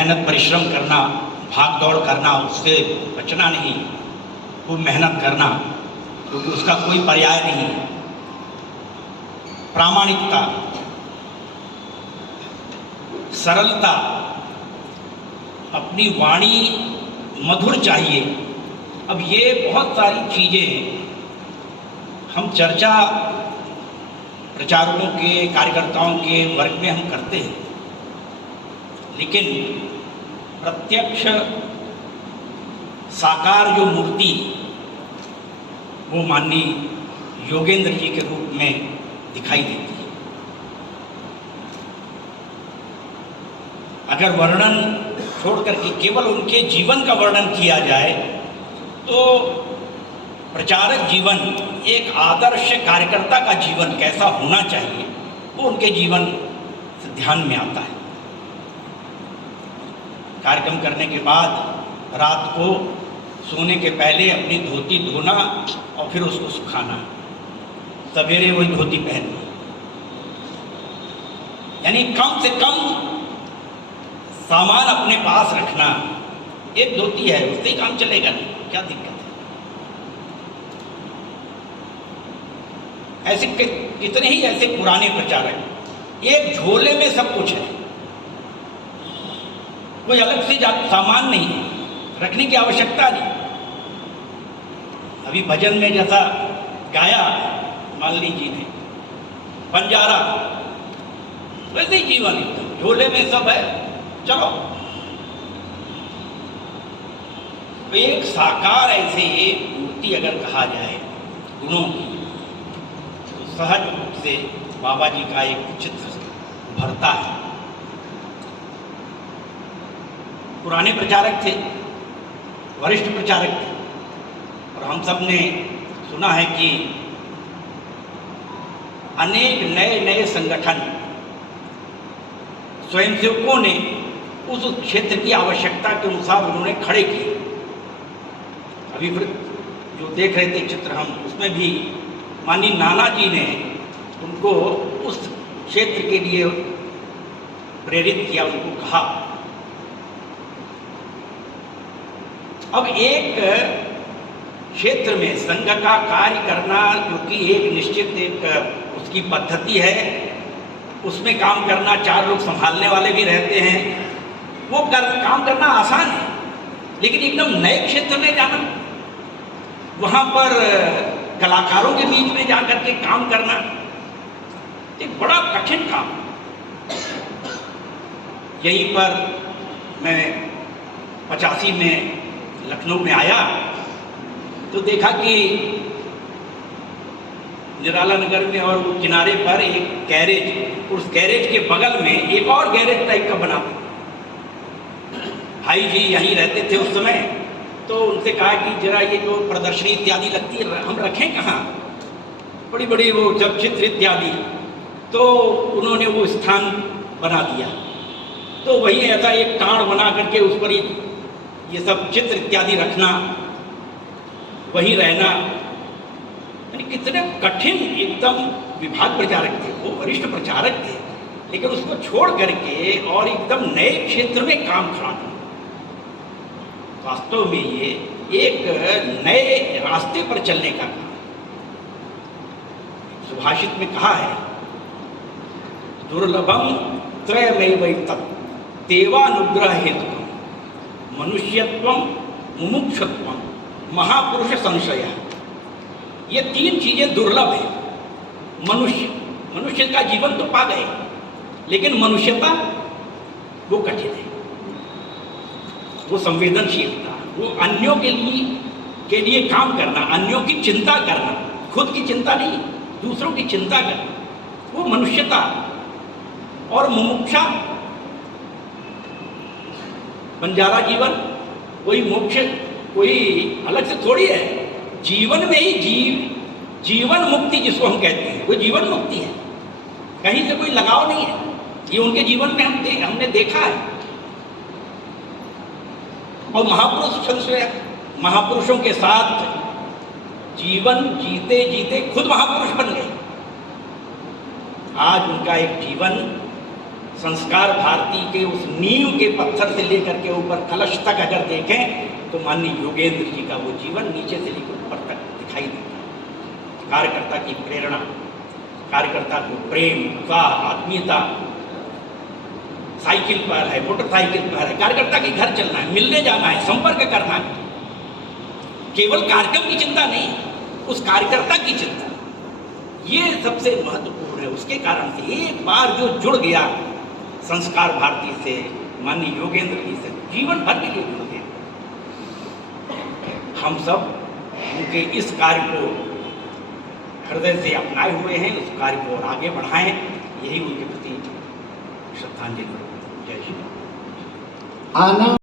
मेहनत परिश्रम करना, भाग दौड़ करना, उससे बचना नहीं, खूब मेहनत करना, क्योंकि उसका कोई पर्याय नहीं। प्रामाणिकता, सरलता, अपनी वाणी मधुर चाहिए। अब ये बहुत सारी चीज़ें हम चर्चा प्रचारकों के, कार्यकर्ताओं के वर्ग में हम करते हैं, लेकिन प्रत्यक्ष साकार जो मूर्ति वो माननीय योगेंद्र जी के रूप में दिखाई देती है। अगर वर्णन छोड़ करके केवल उनके जीवन का वर्णन किया जाए तो प्रचारक जीवन, एक आदर्श कार्यकर्ता का जीवन कैसा होना चाहिए वो उनके जीवन से ध्यान में आता है। कार्यक्रम करने के बाद रात को सोने के पहले अपनी धोती धोना और फिर उसको सुखाना, सवेरे वही धोती पहनना, यानी कम से कम सामान अपने पास रखना। एक धोती है, उससे ही काम चलेगा नहीं, क्या दिक्कत है। ऐसे कितने ही ऐसे पुराने प्रचारक, एक झोले में सब कुछ है, कोई अलग से सामान नहीं है, रखने की आवश्यकता नहीं। अभी भजन में जैसा गाया मालिनी जी ने, बंजारा, वैसे ही जीवन एकदम झोले में सब है, चलो। तो एक साकार ऐसे मूर्ति अगर कहा जाए गुणों की, तो सहज रूप से बाबा जी का एक चित्र भरता है। पुराने प्रचारक थे, वरिष्ठ प्रचारक थे, और हम सब ने सुना है कि अनेक नए नए संगठन स्वयंसेवकों ने उस क्षेत्र की आवश्यकता के अनुसार उन्होंने खड़े किए। अभी फिर जो देख रहे थे चित्र हम, उसमें भी माननीय नाना जी ने उनको उस क्षेत्र के लिए प्रेरित किया, उनको कहा। अब एक क्षेत्र में संघ का कार्य करना, क्योंकि एक निश्चित एक उसकी पद्धति है, उसमें काम करना, 4 लोग संभालने वाले भी रहते हैं, वो काम करना आसान है। लेकिन एकदम नए क्षेत्र में जाना, वहाँ पर कलाकारों के बीच में जाकर के काम करना, एक बड़ा कठिन काम। यहीं पर मैं 85 में लखनऊ में आया तो देखा कि निराला नगर में और वो किनारे पर एक गैरेज, उस गैरेज के बगल में एक और गैरेज टाइप का बना था। भाई जी यहीं रहते थे उस समय, तो उनसे कहा कि जरा ये जो प्रदर्शनी इत्यादि लगती है हम रखें कहाँ, बड़ी बड़ी वो जब चित्र इत्यादि, तो उन्होंने वो स्थान बना दिया। तो वही ऐसा एक टाड़ बना करके उस पर ये सब चित्र इत्यादि रखना, वही रहना, यानी कितने कठिन एकदम विभाग प्रचारक थे, वो वरिष्ठ प्रचारक थे, लेकिन उसको छोड़ करके और एकदम नए क्षेत्र में काम खड़ा करना। वास्तव में ये एक नए रास्ते पर चलने का काम। सुभाषित में कहा है, दुर्लभम त्रयमेवैतत् देवानुग्रह हेतुकम् मनुष्यत्वम, मुमुक्षुत्वम, महापुरुष संशय। ये 3 चीजें दुर्लभ है। मनुष्य का जीवन तो पा गए, लेकिन मनुष्यता वो कठिन है। वो संवेदनशीलता, वो अन्यों के लिए काम करना, अन्यों की चिंता करना, खुद की चिंता नहीं, दूसरों की चिंता करना, वो मनुष्यता। और मुमुक्षा, बंजारा जीवन, कोई मोक्ष कोई अलग से थोड़ी है, जीवन में ही जीवन मुक्ति जिसको हम कहते हैं, वो जीवन मुक्ति है, कहीं से कोई लगाव नहीं है। ये उनके जीवन में हमने देखा है। और महापुरुषों के साथ जीवन जीते जीते खुद महापुरुष बन गए। आज उनका एक जीवन संस्कार भारती के उस नींव के पत्थर से लेकर के ऊपर कलश तक अगर देखें तो माननीय योगेंद्र जी का वो जीवन नीचे से लेकर ऊपर तक दिखाई देता है। कार्यकर्ता की प्रेरणा, कार्यकर्ता को प्रेम, उत्साह, आत्मीयता, साइकिल पर है, मोटरसाइकिल पर है, कार्यकर्ता के घर चलना है, मिलने जाना है, संपर्क करना है, केवल कार्यक्रम की चिंता नहीं, उस कार्यकर्ता की चिंता, ये सबसे महत्वपूर्ण है। उसके कारण से एक बार जो जुड़ गया संस्कार भारती से, माननीय योगेंद्र जी से, जीवन भर के लिए जुड़ गया। हम सब उनके इस कार्य को हृदय से अपनाए हुए हैं, उस कार्य को और आगे बढ़ाएं, यही उनके प्रति श्रद्धांजलि। जय श्री राम। आना